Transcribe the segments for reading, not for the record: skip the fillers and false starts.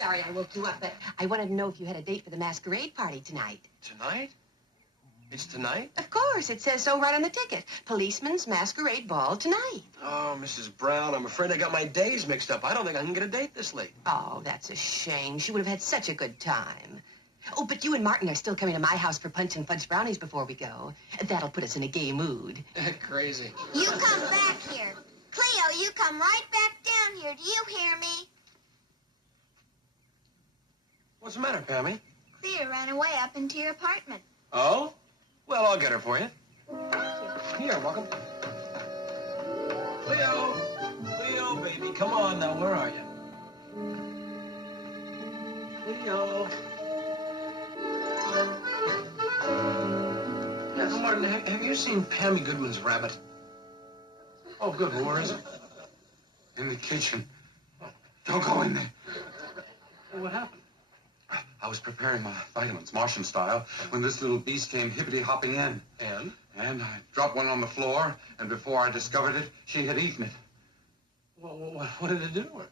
Sorry I woke you up, but I wanted to know if you had a date for the masquerade party tonight. Tonight? It's tonight? Of course. It says so right on the ticket. Policeman's Masquerade Ball tonight. Oh, Mrs. Brown, I'm afraid I got my days mixed up. I don't think I can get a date this late. Oh, that's a shame. She would have had such a good time. Oh, but you and Martin are still coming to my house for punch and fudge brownies before we go. That'll put us in a gay mood. Crazy. You come back here. Cleo, you come right back down here. Do you hear me? What's the matter, Pammy? Cleo ran away up into your apartment. Oh? Well, I'll get her for you. Here, welcome. Cleo! Cleo, baby, come on now. Where are you? Cleo. Now, Martin, have you seen Pammy Goodwin's rabbit? Oh, good. Well, where is it? In the kitchen. Don't go in there. Well, what happened? I was preparing my vitamins, Martian style, when this little beast came hippity-hopping in. And? And I dropped one on the floor, and before I discovered it, she had eaten it. Well, what did it do to her?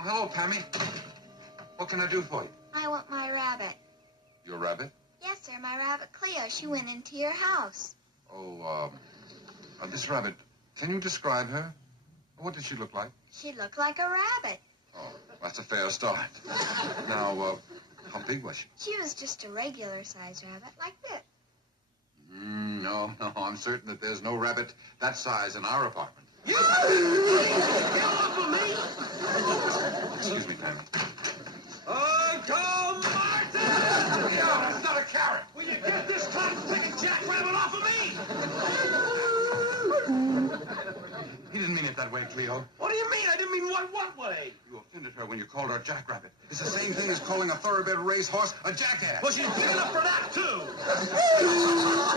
Oh, hello, Pammy. What can I do for you? I want my rabbit. Your rabbit? Yes, sir, my rabbit Cleo. She went into your house. Oh, this rabbit, can you describe her? What did she look like? She looked like a rabbit. Oh, that's a fair start. Now, how big was she? She was just a regular-sized rabbit, like this. No, I'm certain that there's no rabbit that size in our apartment. Get off of me! Excuse me, Pammy. Uncle Martin! Yeah, that's not a carrot. Will you get this cotton-picking jackrabbit off of me? He didn't mean it that way, Cleo. What do you mean? I didn't mean what way? You offended her when you called her a jackrabbit. It's the same thing as calling a thoroughbred racehorse a jackass. Well, she's big enough for that, too.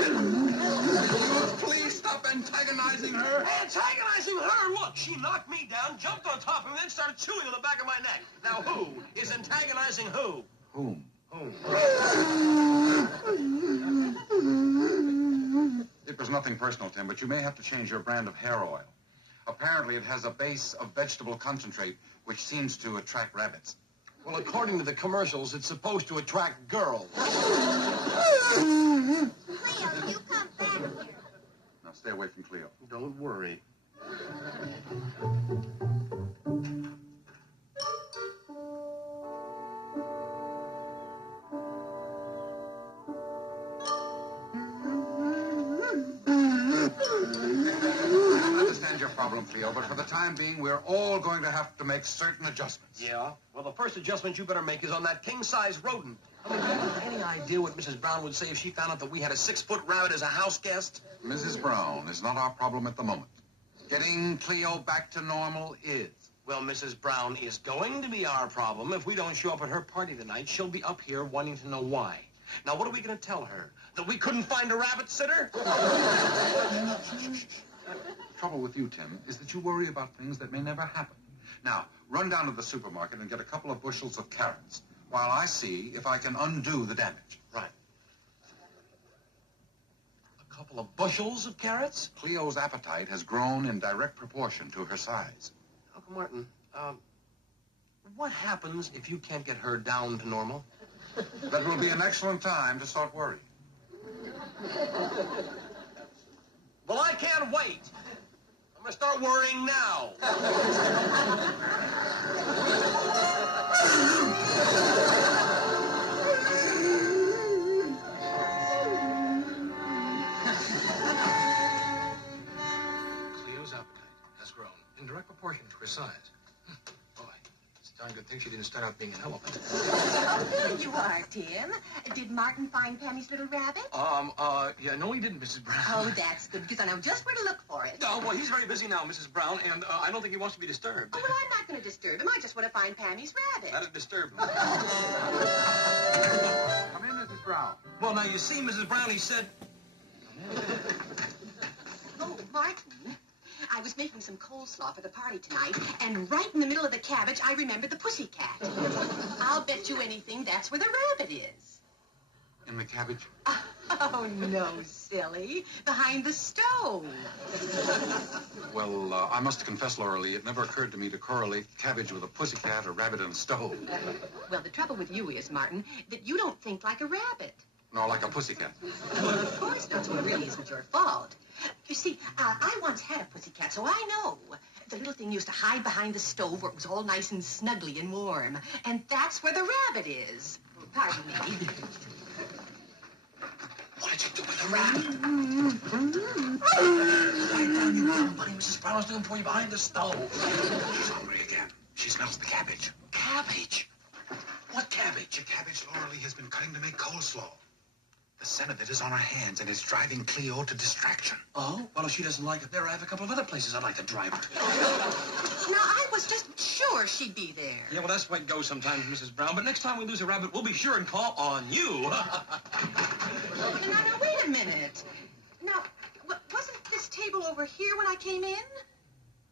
Will you please stop antagonizing her? Antagonizing her? Look, she knocked me down, jumped on top of me, then started chewing on the back of my neck. Now, who is antagonizing who? Whom? Whom? It was nothing personal, Tim, but you may have to change your brand of hair oil. Apparently, it has a base of vegetable concentrate, which seems to attract rabbits. Well, according to the commercials, it's supposed to attract girls. Cleo, you come back here. Now, stay away from Cleo. Don't worry. I understand your problem, Cleo, but for the time being, we're all going to have to make certain adjustments. Yeah? Well, the first adjustment you better make is on that king-size rodent. I mean, do you have any idea what Mrs. Brown would say if she found out that we had a 6-foot rabbit as a house guest? Mrs. Brown is not our problem at the moment. Getting Cleo back to normal is. Well, Mrs. Brown is going to be our problem. If we don't show up at her party tonight, she'll be up here wanting to know why. Now, what are we going to tell her? That we couldn't find a rabbit sitter? The trouble with you, Tim, is that you worry about things that may never happen. Now, run down to the supermarket and get a couple of bushels of carrots while I see if I can undo the damage. Right. A couple of bushels of carrots? Cleo's appetite has grown in direct proportion to her size. Uncle Martin, what happens if you can't get her down to normal? That will be an excellent time to start worrying. Well, I can't wait. I'm gonna start worrying now. Cleo's appetite has grown in direct proportion to her size. Boy, it's a darn good thing she didn't start out being an elephant. Oh, there you are, Tim. Did Martin find Pammy's little rabbit? Yeah, no, he didn't, Mrs. Brown. Oh, that's good, because I know just where to look for it. No, well, he's very busy now, Mrs. Brown, and I don't think he wants to be disturbed. Oh, well, I'm not going to disturb him. I just want to find Pammy's rabbit. That'd disturb him. Come in, Mrs. Brown. Well, now, you see, Mrs. Brown, he said... Oh, Martin, I was making some coleslaw for the party tonight, and right in the middle of the cabbage, I remembered the pussycat. I'll bet you anything that's where the rabbit is. In the cabbage? Oh, no, silly. Behind the stove. Well, I must confess, Laura Lee, it never occurred to me to correlate cabbage with a pussycat, a rabbit, and a stove. Well, the trouble with you is, Martin, that you don't think like a rabbit. Nor like a pussycat. Well, of course not, so it really isn't your fault. You see, I once had a pussycat, so I know. The little thing used to hide behind the stove where it was all nice and snuggly and warm. And that's where the rabbit is. Pardon me. What did you do with the rabbit? Lie down, you little buddy. Mrs. Brown's looking for you behind the stove. She's hungry again. She smells the cabbage. Cabbage? What cabbage? The cabbage Laura Lee has been cutting to make coleslaw. The scent of it is on her hands, and it's driving Cleo to distraction. Oh? Well, if she doesn't like it there, I have a couple of other places I'd like to drive her. Now, I was just sure she'd be there. Yeah, well, that's the way it goes sometimes, Mrs. Brown. But next time we lose a rabbit, we'll be sure and call on you. Now, wait a minute. Now, wasn't this table over here when I came in?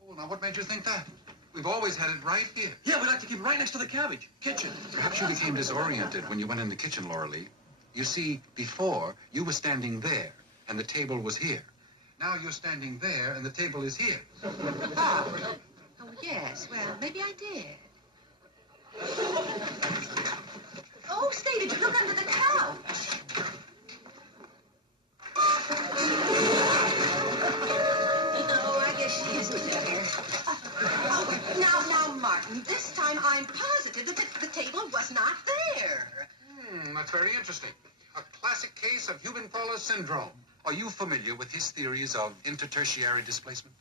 Oh, now what made you think that? We've always had it right here. Yeah, we'd like to keep it right next to the cabbage kitchen. Perhaps you became disoriented when you went in the kitchen, Laura Lee. You see, before, you were standing there, and the table was here. Now you're standing there, and the table is here. Oh, yes. Well, maybe I did. Oh, say, did you look under the couch? Oh, I guess she is better. Now, Martin, this time I'm positive that the table was not there. That's very interesting. A classic case of Hubenthaler syndrome. Are you familiar with his theories of intertertiary displacement?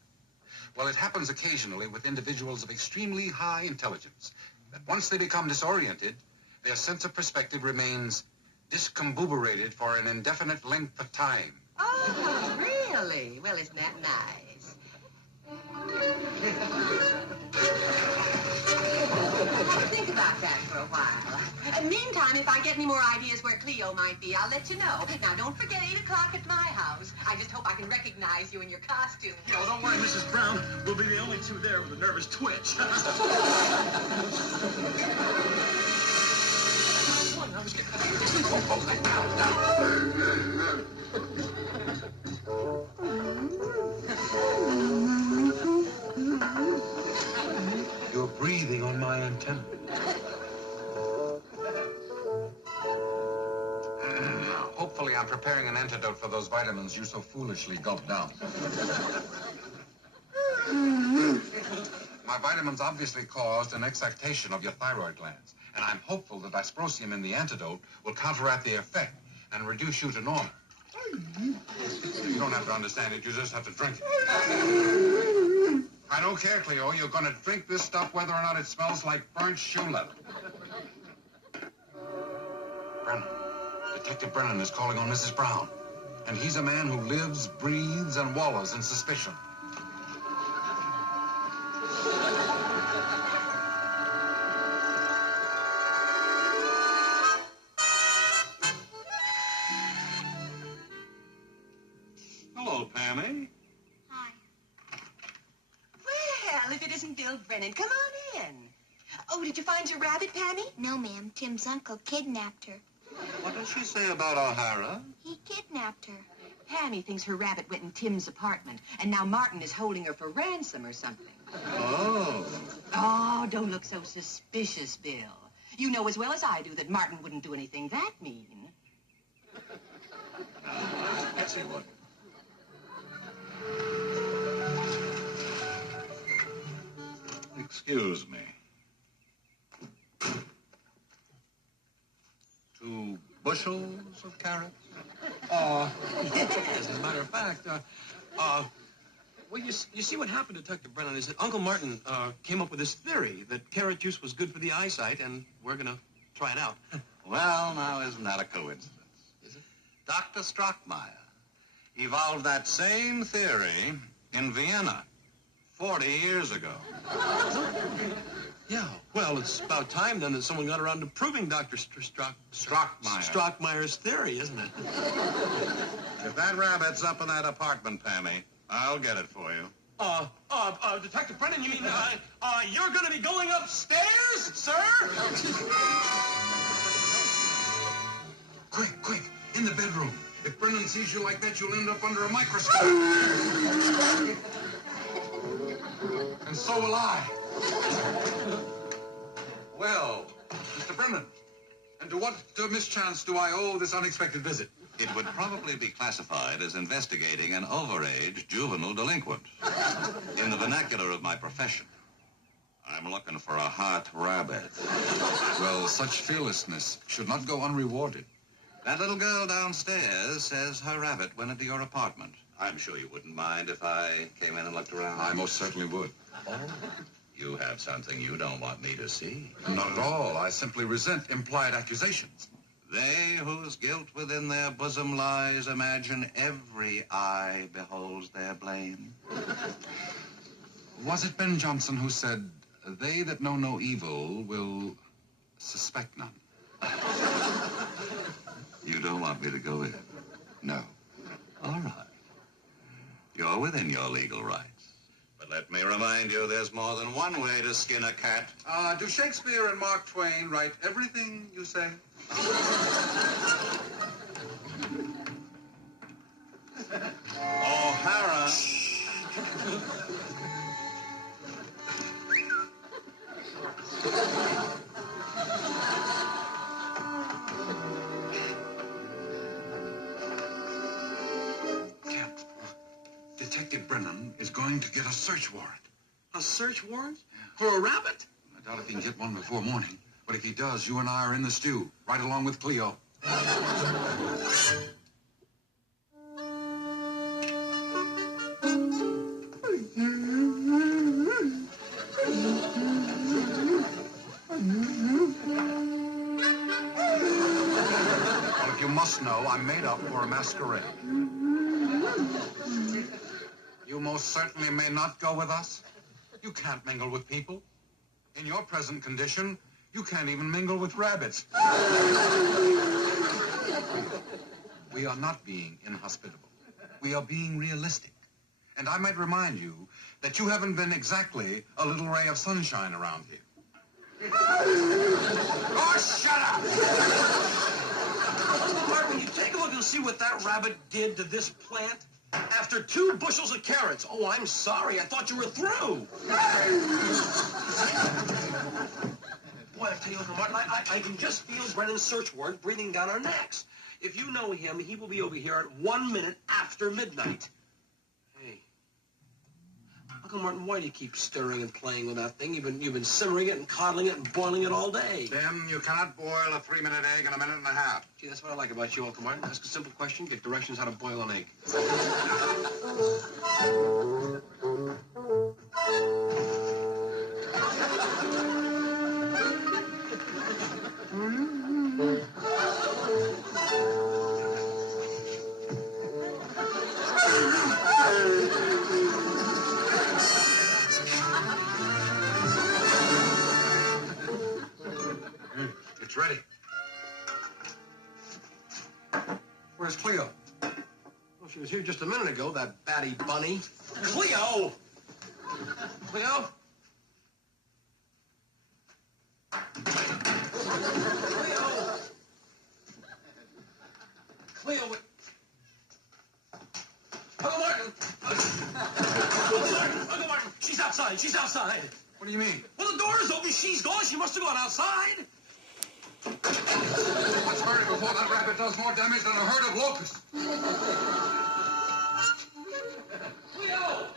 Well, it happens occasionally with individuals of extremely high intelligence, that once they become disoriented, their sense of perspective remains discombobulated for an indefinite length of time. Oh, really? Well, isn't that nice? I'll think about that for a while. Meantime, if I get any more ideas where Cleo might be, I'll let you know. Now, don't forget 8 o'clock at my house. I just hope I can recognize you in your costume. No, don't worry, Mrs. Brown. We'll be the only two there with a nervous twitch. You're breathing on my antenna. Hopefully I'm preparing an antidote for those vitamins you so foolishly gulped down. My vitamins obviously caused an excitation of your thyroid glands, and I'm hopeful that dysprosium in the antidote will counteract the effect and reduce you to normal. You don't have to understand it, you just have to drink it. I don't care, Cleo. You're going to drink this stuff whether or not it smells like burnt shoe leather. Brennan. Detective Brennan is calling on Mrs. Brown. And he's a man who lives, breathes, and wallows in suspicion. Hello, Pammy. Hi. Well, if it isn't Bill Brennan, come on in. Oh, did you find your rabbit, Pammy? No, ma'am. Tim's uncle kidnapped her. What does she say about O'Hara? He kidnapped her. Pammy thinks her rabbit went in Tim's apartment, and now Martin is holding her for ransom or something. Oh. Oh, don't look so suspicious, Bill. You know as well as I do that Martin wouldn't do anything that mean. Yes, he would. Excuse me. 2 bushels of carrots? Yes, as a matter of fact, well, you see what happened, Detective Brennan, is that Uncle Martin came up with this theory that carrot juice was good for the eyesight, and we're going to try it out. Well, now, isn't that a coincidence? Is it? Dr. Strockmeyer evolved that same theory in Vienna 40 years ago. Yeah, well, it's about time then that someone got around to proving Dr. Strockmeyer's theory, isn't it? If that rabbit's up in that apartment, Pammy, I'll get it for you. Detective Brennan, you mean, you're going to be going upstairs, sir? Quick, in the bedroom. If Brennan sees you like that, you'll end up under a microscope. And so will I. Well, Mr. Brennan, and to what mischance do I owe this unexpected visit? It would probably be classified as investigating an overage juvenile delinquent. In the vernacular of my profession, I'm looking for a hot rabbit. Well, such fearlessness should not go unrewarded. That little girl downstairs says her rabbit went into your apartment. I'm sure you wouldn't mind if I came in and looked around. I most certainly would. You have something you don't want me to see. Not at all. I simply resent implied accusations. They whose guilt within their bosom lies imagine every eye beholds their blame. Was it Ben Jonson who said, "They that know no evil will suspect none"? You don't want me to go in? No. All right. You're within your legal rights. But let me remind you, there's more than one way to skin a cat. Do Shakespeare and Mark Twain write everything you say? O'Hara. Kemp, Detective Brennan is going to get a search warrant. A search warrant? For a rabbit? I doubt if he can get one before morning. But if he does, you and I are in the stew, right along with Cleo. Well, if you must know, I'm made up for a masquerade. You most certainly may not go with us. You can't mingle with people. In your present condition, you can't even mingle with rabbits. We are not being inhospitable. We are being realistic. And I might remind you that you haven't been exactly a little ray of sunshine around here. Oh, shut up! Mark, when you take a look and see what that rabbit did to this plant, after 2 bushels of carrots. Oh, I'm sorry. I thought you were through. Boy, I tell you, Uncle Martin, I can just feel Brennan's search warrant breathing down our necks. If you know him, he will be over here at 1 minute after midnight. Hey, Uncle Martin, why do you keep stirring and playing with that thing? You've been simmering it and coddling it and boiling it all day. Tim, you cannot boil a 3-minute egg in a minute and a half. Gee, that's what I like about you, Uncle Martin. Ask a simple question, get directions how to boil an egg. It's ready. Where's Cleo? Well, she was here just a minute ago, that batty bunny. Cleo! Cleo? Cleo! Cleo, what? Uncle Martin! Uncle Martin! She's outside! She's outside! What do you mean? Well, the door is open. She's gone. She must have gone outside. Let's hurry before that rabbit does more damage than a herd of locusts. Cleo!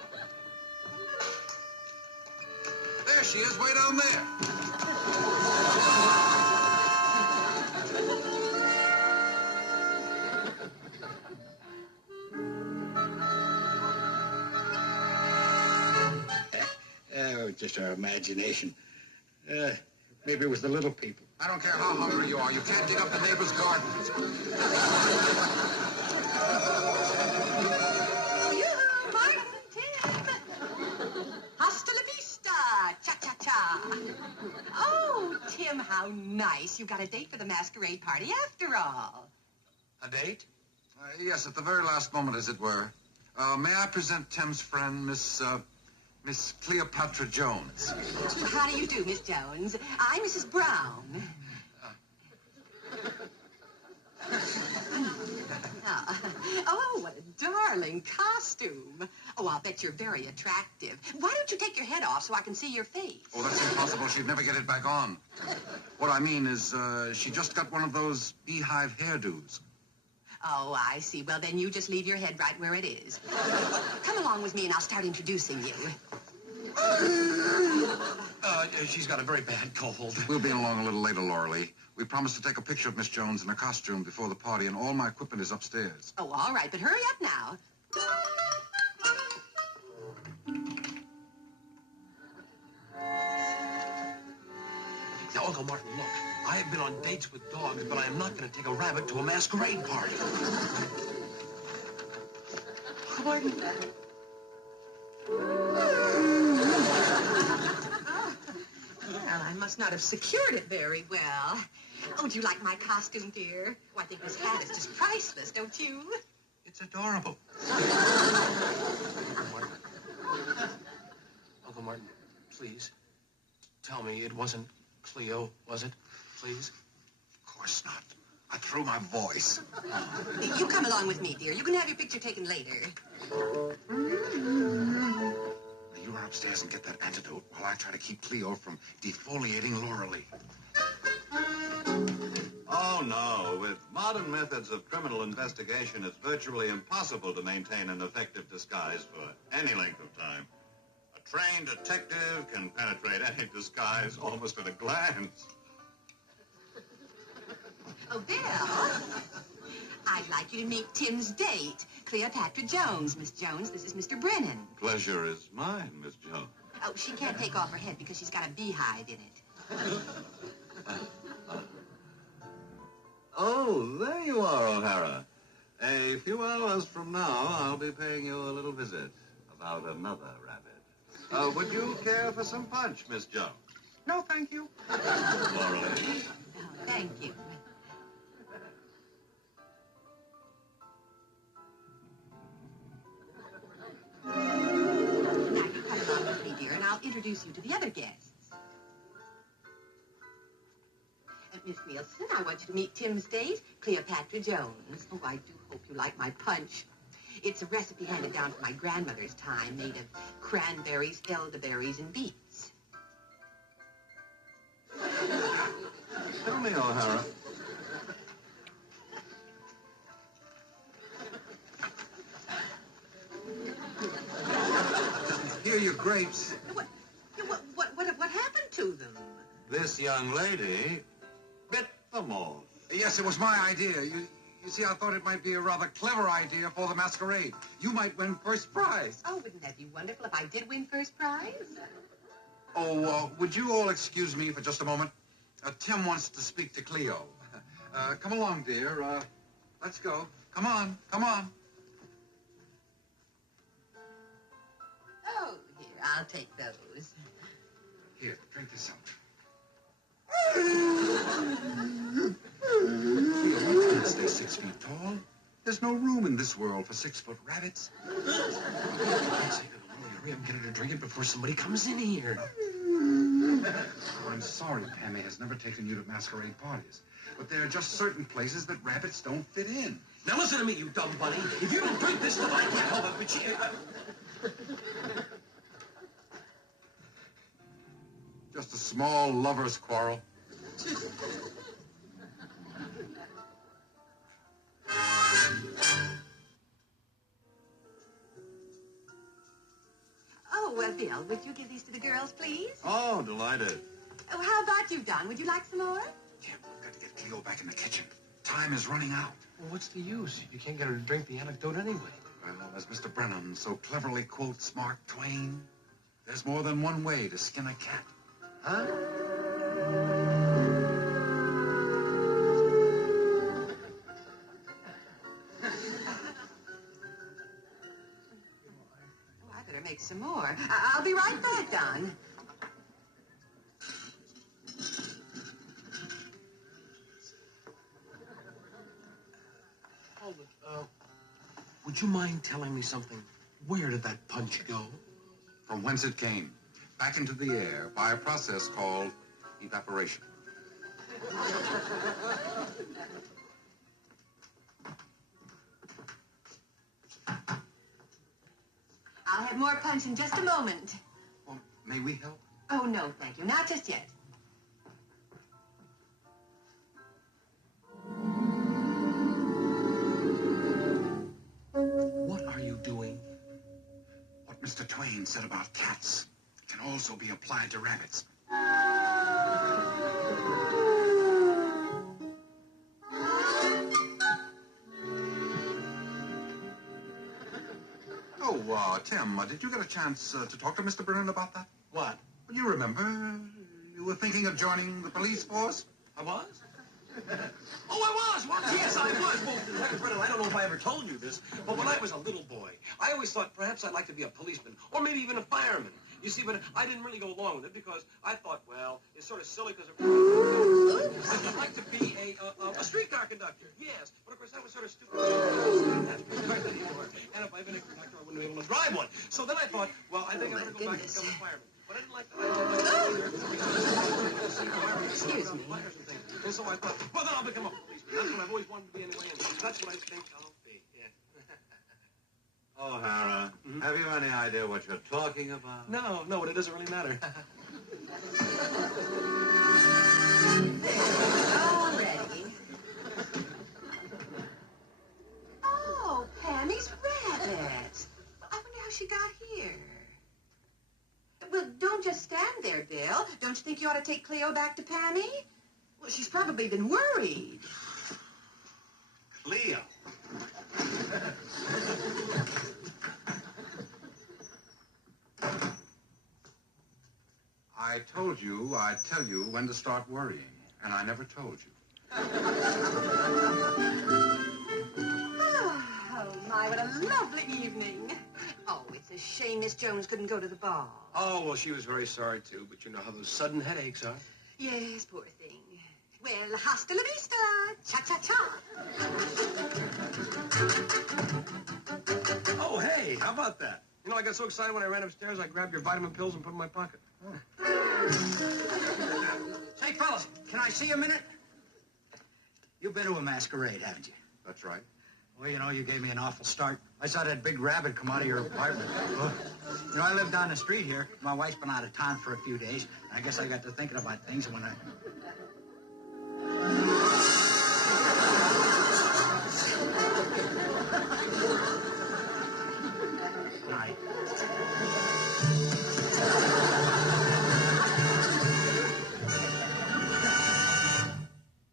There, There she is, way down there. Oh, just our imagination. Maybe it was the little people. I don't care how hungry you are. You can't dig up the neighbor's garden. Yoo-hoo, Martin, Tim. Hasta la vista. Cha-cha-cha. Oh, Tim, how nice. You got a date for the masquerade party after all. A date? Yes, at the very last moment, as it were. May I present Tim's friend, Miss Cleopatra Jones? How do you do, Miss Jones? I'm Mrs. Brown. Oh, what a darling costume. Oh, I'll bet you're very attractive. Why don't you take your head off so I can see your face? Oh, that's impossible. She'd never get it back on. What I mean is, she just got one of those beehive hairdos. Oh, I see. Well, then you just leave your head right where it is. Come along with me and I'll start introducing you. She's got a very bad cold. We'll be along a little later, Laura Lee. We promised to take a picture of Miss Jones in her costume before the party, and all my equipment is upstairs. Oh, all right, but hurry up now. Now, Uncle Martin, look. I have been on dates with dogs, but I am not going to take a rabbit to a masquerade party. Uncle Martin. Well, I must not have secured it very well. Oh, do you like my costume, dear? Oh, I think this hat is just priceless, don't you? It's adorable. Uncle Martin, please. Tell me it wasn't Cleo, was it? Please? Of course not. I threw my voice. You come along with me, dear. You can have your picture taken later. Now, you run upstairs and get that antidote while I try to keep Cleo from defoliating Laura Lee. Oh, no. With modern methods of criminal investigation, it's virtually impossible to maintain an effective disguise for any length of time. A trained detective can penetrate any disguise almost at a glance. Oh, Bill, I'd like you to meet Tim's date, Cleopatra Jones. Miss Jones, this is Mr. Brennan. Pleasure is mine, Miss Jones. Oh, she can't take off her head because she's got a beehive in it. Oh, there you are, O'Hara. A few hours from now, I'll be paying you a little visit about another rabbit. Would you care for some punch, Miss Jones? No, thank you. Laura Lee? Oh, thank you. Now, you come along with me, dear, and I'll introduce you to the other guests. Miss Nielsen, I want you to meet Tim's date, Cleopatra Jones. Oh, I do hope you like my punch. It's a recipe handed down from my grandmother's time, made of cranberries, elderberries, and beets. Tell me, O'Hara. Here are your grapes. What happened to them? This young lady bit the moth. Yes, it was my idea. You see, I thought it might be a rather clever idea for the masquerade. You might win first prize. Oh, wouldn't that be wonderful if I did win first prize? Oh, would you all excuse me for just a moment? Tim wants to speak to Cleo. Come along, dear. Let's go. Come on, come on. Oh, here, I'll take those. Here, drink this out. You can't stay 6 feet tall. There's no room in this world for 6-foot rabbits. Hurry up and get her to drink it before somebody comes in here. I'm sorry Pammy has never taken you to masquerade parties, but there are just certain places that rabbits don't fit in. Now listen to me, you dumb bunny. If you don't drink this stuff, I can't help it, but she... Just a small lover's quarrel. Oh, Bill, would you give these to the girls, please? Oh, delighted. Oh, how about you, Don? Would you like some more? Tim, we've got to get Cleo back in the kitchen. Time is running out. Well, what's the use? You can't get her to drink the anecdote anyway. Well, as Mr. Brennan so cleverly quotes Mark Twain, there's more than one way to skin a cat. Huh? Oh, I better make some more. I'll be right back, Don. Hold it. Would you mind telling me something? Where did that punch go? From whence it came, back into the air by a process called evaporation. I'll have more punch in just a moment. Well, may we help? Oh, no, thank you. Not just yet. What are you doing? What Mr. Twain said about cats can also be applied to rabbits. Oh, Tim, did you get a chance to talk to Mr. Brennan about that? What? Well, you remember, you were thinking of joining the police force? I was? Oh, I was! Well, yes, I was. Well, Dr. Brennan, I don't know if I ever told you this, but when I was a little boy, I always thought perhaps I'd like to be a policeman, or maybe even a fireman. You see, but I didn't really go along with it because I thought, well, it's sort of silly because I'd like to be a streetcar conductor, yes. But of course, that was sort of stupid. And if I'd been a conductor, I wouldn't be able to drive one. So then I thought, well, I think I'm going to go back and become a fireman. But I didn't like that. Excuse me. And so I thought, well, then I'll become a policeman. That's what I've always wanted to be anyway, and that's what I think I'll be, yeah. Oh, Hara, have you any idea what you're talking about? No, but it doesn't really matter. All ready. Oh, Pammy's rabbit. I wonder how she got here. Well, don't just stand there, Bill. Don't you think you ought to take Cleo back to Pammy? Well, she's probably been worried. Cleo. I told you I'd tell you when to start worrying, and I never told you. Oh, my, what a lovely evening. Oh, it's a shame Miss Jones couldn't go to the ball. Oh, well, she was very sorry, too, but you know how those sudden headaches are. Yes, poor thing. Well, hasta la vista. Cha-cha-cha. Oh, hey, how about that? You know, I got so excited when I ran upstairs, I grabbed your vitamin pills and put them in my pocket. Say, fellas, can I see a minute? You've been to a masquerade, haven't you? That's right. Well, you know, you gave me an awful start. I saw that big rabbit come out of your apartment. You know, I live down the street here. My wife's been out of town for a few days. And I guess I got to thinking about things, and when I